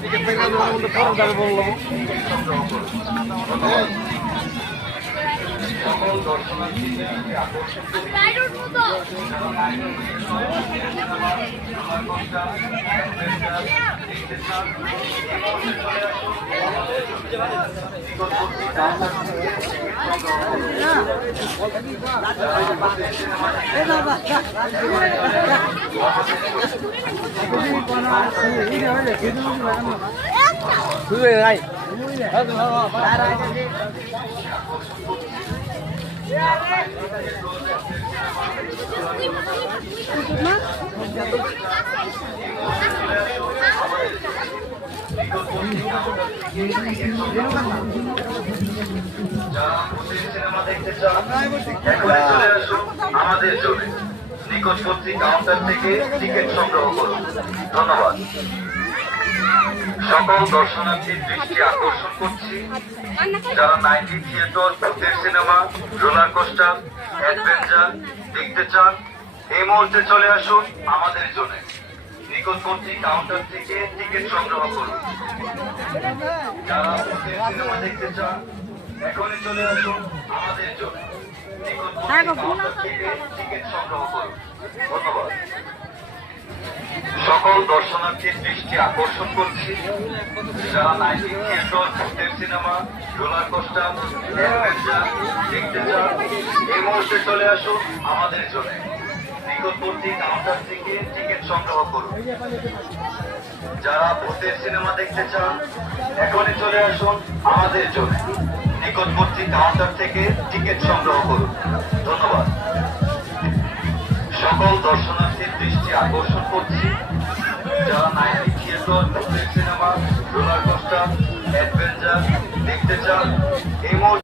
Ticket থেকে পরে যাবে বললাম। সকল দর্শনার্থীদেরকে আকর্ষণ আমাদের জন্য নিকটবর্তী কাউন্টার থেকে টিকিট সংগ্রহ করুন। ধন্যবাদ। সকল দর্শনার্থীর দৃষ্টি আকর্ষণ করছি, যারা 90 থিয়েটার, ভূতের সিনেমা, রোলার কোস্টার, অ্যাডভেঞ্চার দেখতে চান, এই মুহূর্তে চলে আসুন আমাদের জন্য নিকটবর্তী কাউন্টার থেকে টিকিট সংগ্রহ করুন। যারা ভূতের সিনেমা দেখতে চান, এখনই চলে আসুন আমাদের জন্য নিকটবর্তী কাউন্টার থেকে টিকিট সংগ্রহ করুন। ধন্যবাদ। সকল দর্শনার্থীর দৃষ্টি আকর্ষণ করছি, যারা 90 থিয়েটার, ভূতের সিনেমা, রোলার কোস্টার, অ্যাডভেঞ্চার দেখতে চান, এই মুহূর্তে চলে আসুন আমাদের জন্য নিকটবর্তী কাউন্টার থেকে টিকিট সংগ্রহ করুন। যারা ভূতের সিনেমা দেখতে চান, এখনই চলে আসুন আমাদের জন্য নিকটবর্তী কাউন্টার থেকে টিকিট সংগ্রহ করুন। ধন্যবাদ। সকল দর্শনার্থীর দৃষ্টি আকর্ষণ করছি, যারা 90 থিয়েটার, ভূতের সিনেমা, রোলার কোস্টার, অ্যাডভেঞ্চার দেখতে চান, এই মুহূর্তে